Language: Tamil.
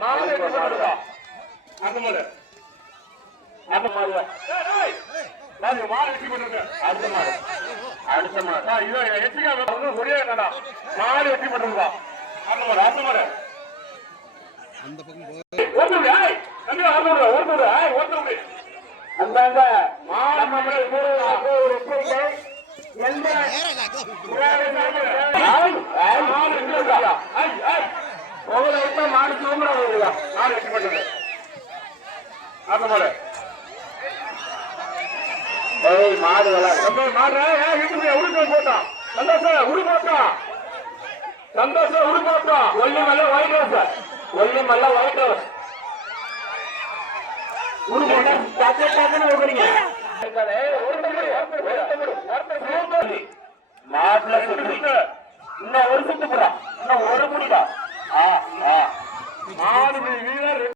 மாடு அந்த மாடு அந்த மாடு மாடு வெற்றி பெற்றிருக்க அடுத்த மாடு அடுத்த மாடு இது எச்சிக்கா ஒரே கடா மாடு வெற்றி பெற்றிருக்கா அந்த மாடு அந்த மாடு அந்த பக்கம் ஓடுங்க தம்பி ஓடுங்க ஓடுங்க ஓடுங்க அந்தாங்க மாடு நம்ம ஒரு எச்சரிக்கை எந்த மாடு தூங்குறா மாடு வெற்றி பெற்றது அந்த மாடு மாடு போட்டான் சந்தோஷம் உரு போட்டான் சந்தோஷம் உரு போட்டான் ஒல்லி மல்ல ஒயிட் ரோஸ் ஒல்லி மல்ல ஒயிட் ரோஸ் உரு போட்டா டக்குன்னு ஓடுறீங்க மாட்டுல இன்னும் ஒரு சுத்து போறா இன்னும் ஒரு முடிடா மாடு வீரர்